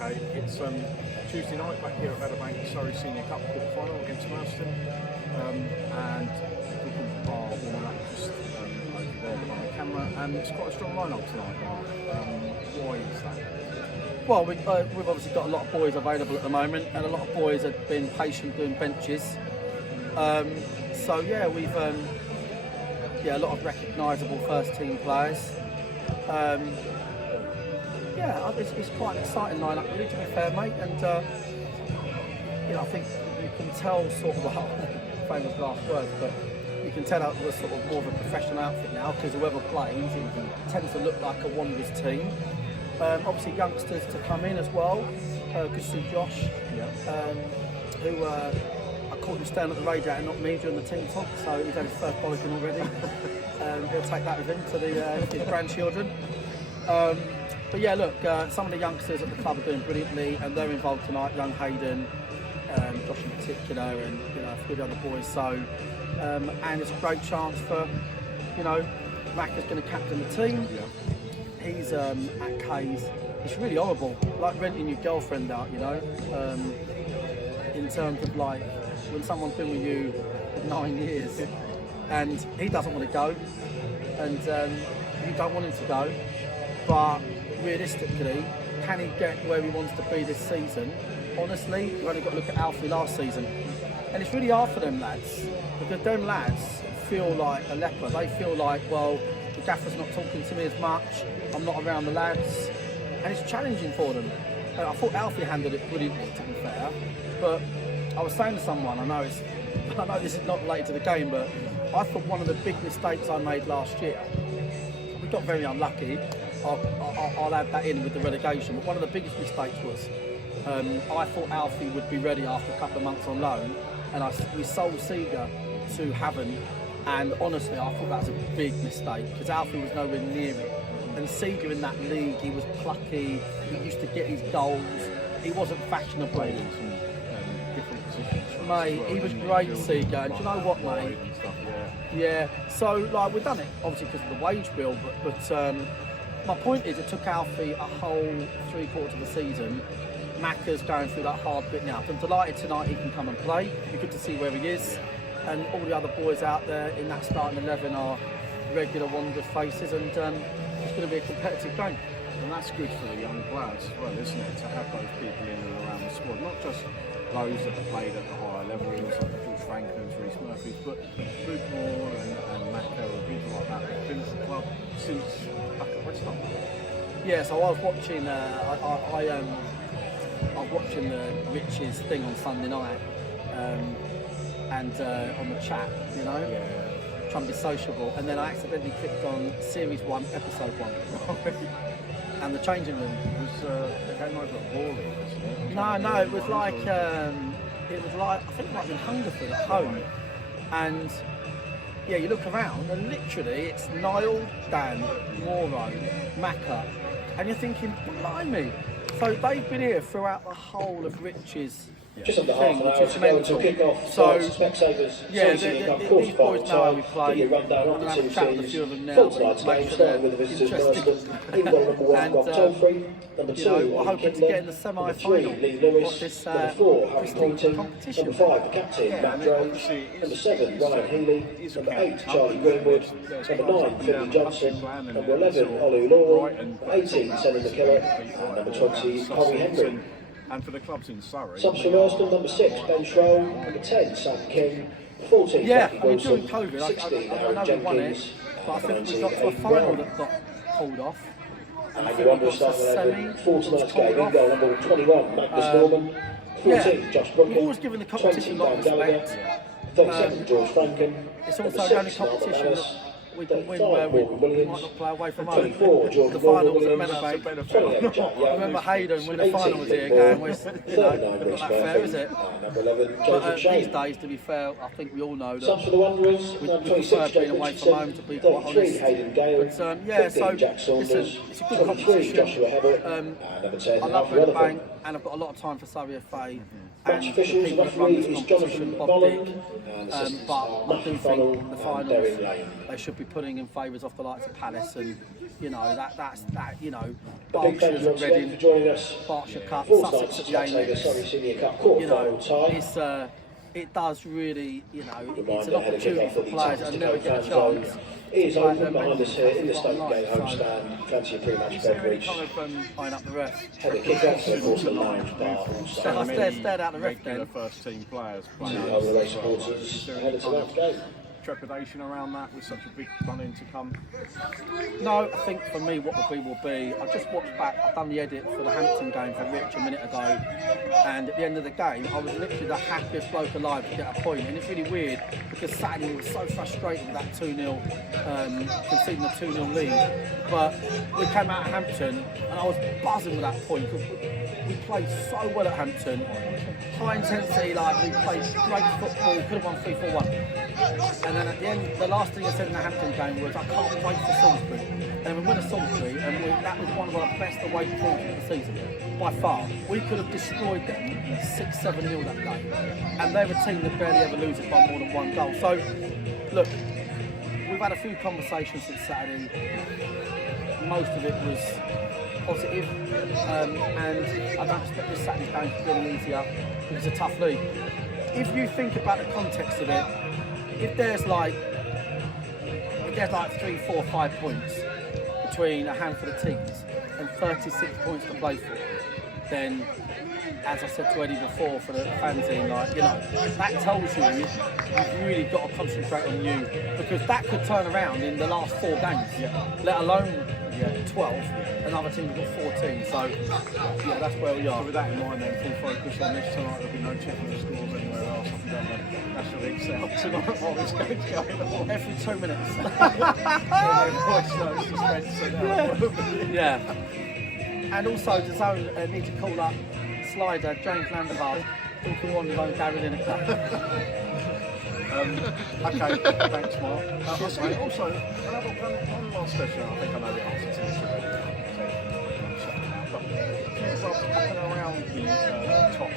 Okay, it's Tuesday night back here at Merstham Surrey Senior Cup quarter final against Merstham, and people are warming up just over there behind the camera, and it's quite a strong lineup tonight, Mark. Why is that? Well, we've obviously got a lot of boys available at the moment, and a lot of boys have been patient doing benches. So yeah, we've a lot of recognisable first team players. Yeah, it's quite an exciting lineup, really, to be fair, mate. And I think you can tell sort of the whole famous last words, but you can tell that we're sort of more of a professional outfit now, because whoever plays, it tends to look like a Wanderers team. Obviously, youngsters to come in as well. Good to see Josh, who I caught him staring at the radiator, not me, during the team talk, so he's had his first bollocking already. He'll take that with him to his grandchildren. But yeah, look, some of the youngsters at the club are doing brilliantly, and they're involved tonight. Young Hayden, Josh in particular, and a few of the other boys. So, and it's a great chance for, Mac is going to captain the team. Yeah. He's at K's. It's really horrible, like renting your girlfriend out, in terms of like when someone's been with you 9 years, and he doesn't want to go, and you don't want him to go, but realistically, can he get where he wants to be this season? Honestly, you've only got to look at Alfie last season. And it's really hard for them lads, because them lads feel like a leper. They feel like, well, the gaffer's not talking to me as much, I'm not around the lads, and it's challenging for them. And I thought Alfie handled it brilliantly, to be fair, but I was saying to someone, I know this is not related to the game, but I thought one of the big mistakes I made last year, we got very unlucky, I'll add that in with the relegation, but one of the biggest mistakes was I thought Alfie would be ready after a couple of months on loan, and we sold Seeger to Haven, and honestly I thought that was a big mistake, because Alfie was nowhere near it, and Seeger in that league, he was plucky, he used to get his goals, he wasn't fashionable. Mate, he was great, Seeger, and do you know what, mate? Yeah, so like we've done it obviously because of the wage bill, but my point is, it took Alfie a whole 3/4 of the season. Macca's going through that hard bit now. I'm delighted tonight he can come and play. It'd be good to see where he is. And all the other boys out there in that starting 11 are regular Wanderers faces, and it's going to be a competitive game. And that's good for the young players as well, isn't it? To have those people in and around the squad, not just those that have played at the higher levels, like George Franklin's, Reece Murphy's, but Brookmore and Macca and people like that have been at the club since back at West Ham. Yeah, so I was watching. I was watching Rich's thing on Sunday night, and on the chat, trying to be sociable, and then I accidentally clicked on Series 1, Episode 1. And the changing room It came over at Hawley, wasn't it? No, it was like I think like in Hungerford at home, and yeah, you look around and literally it's Niall, Dan, Moro, Macca, and you're thinking, blimey. So they've been here throughout the whole of Rich's just under half an hour to go until kick-off. So, Specsavers, yeah, these boys know how we play. Give you a rundown of the two teams. Now, Full tonight's game, starting with the visitors Merstham. In goal number 1, Rob Tolfrey. Number 2, we're hoping to get in the semi-final. 3, Lee Lewis. This, Number 4, Harry Poynton. competition. Number 5, the captain, Matt Drones. Number 7, Ryan Healy. Number 8, Charlie Greenwood. Number 9, Philly Johnson. Number 11, Olu Law. Number 18, Senna McKillop. And number 20, Corey Henry. And for the clubs in Surrey. Subs for Merstham, number 6, Ben Schroll. Number 10, Sam King. 14, Yeah, Matthew I mean, during Wilson. COVID, 16, I Aaron know we won it, Jenkins. but I think we 19, got to a Aidan final Brown. that got pulled off. And I the think we Wanderers got to starting semi, 11 for tonight's was game. pulled In goal off. number 21, Magnus Norman. 14, Josh We've Brooker. always given the competition 20, a lot of Dan Gallagher. respect. 37, George Franken. It's Number also the only 6, Mark competition Ellis. that we can win 35, where we Morgan might Williams. not play away from home. 24, Jordan The final was at Williams. Meadowbank. 28, Jack I Young. remember Hayden when the 18, final was here Nick going, Moore. not 39, Rich that fair, is it? Murphy. Number 11, But Jacob these Shane. days, to be fair, I think we all know Subs that for the Wanderers, we number prefer 26, being Jake away from home, to be quite 33, honest. Hayden Gale. But yeah, 15, so Jack Saunders. listen, it's a good 23, competition. Joshua Hebbert. And number 10, I love Alfie Meadowbank, Rutherford. and I've got a lot of time for Surrey FA. Match And officials, the people that run referee this is competition, Jonathan Bob Bolland. Dick. And But assistants are I do Matthew Funnell think the and finals, Derek Lane. they should be putting in favours off the likes of Palace and, you know, that's you know, A big thank Berkshire's you once again Reading, for joining us. Berkshire Cup, Full Sussex time at the Taylor Amex. Surrey Senior Cup You know, quarter-final tie. it does really, you know, it's an Reminder ahead of opportunity kick-off for that the players that Tactical never get a fan zone chance. is to play open at behind us here in the State Men's Gate Cup. homestand. Fancy a pre-match Is there any beverage. kind of Tying up the ref. Had a kick-off and of course the lounge bar So I also. stared out the ref regular then. first team players playing? The other race supporters headed to that game. Trepidation around that with such a big run-in to come? No, I think for me what will be. I just watched back, I've done the edit for the Hampton game for Rich a minute ago, and at the end of the game I was literally the happiest bloke alive to get a point, and it's really weird because Saturday was so frustrated with that 2-0, conceding a 2-0 lead, but we came out of Hampton and I was buzzing with that point because we played so well at Hampton, high intensity, like we played great football, could have won 3-4-1. And then at the end, the last thing I said in the Hampton game was, I can't wait for Salisbury. And we win at Salisbury, and that was one of our best away performances of the season, by far. We could have destroyed them 6-7-0 that day. And they're a team that barely ever loses by more than one goal. So, look, we've had a few conversations since Saturday. Most of it was positive, and I don't expect this Saturday's game to be any easier. It's a tough league. If you think about the context of it, if there's like 3, 4, 5 points between a handful of teams and 36 points to play for, then, as I said to Eddie before for the fanzine, like, you know, that tells you you've really got to concentrate on you, because that could turn around in the last 4 games, let alone 12, and other teams have got 14, so yeah, that's where we are. So with that in mind then, full focus on this tonight, there'll be no checking the scores anywhere else. I think that National League set up tonight while this game's going on. Every 2 minutes. Yeah. And also the zone need to call up slider James Landevard, talking on his own Gary Lineker. Okay, thanks Mark. Also, another one last question, I think I know the answer to this already. But teams up and around the top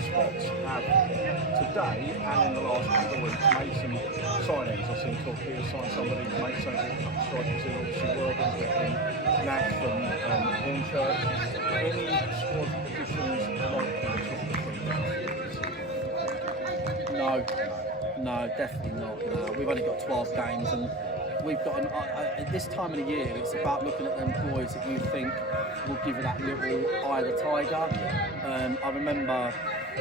spots have today and in the last couple of weeks made some signings. I've seen Torquay sign somebody, made some strikers in, obviously Worthing, Nash from Hornchurch. Any squad additions like No, definitely not. No. We've only got 12 games, and we've got at this time of the year, it's about looking at them boys that you think will give you that little eye of the tiger. I remember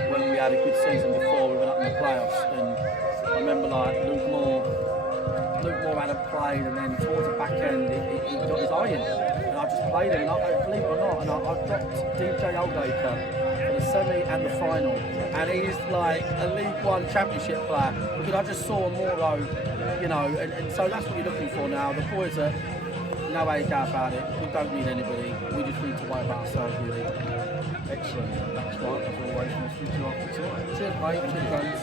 when we had a good season before we went up in the playoffs, and I remember like Luke Moore hadn't played, and then towards the back end he got his eye in, and I just played him, and I believe it or not, and I dropped DJ Oldacre for the semi and the final, and he's like a League One Championship player, because I just saw Moro, you know, and so that's what you're looking for now. The boys are no way doubt about it. We don't need anybody. We just need to worry about ourselves, really. excellent. Thanks Mark, as always, from the future after tonight. Cheers, mate. Cheers, friends.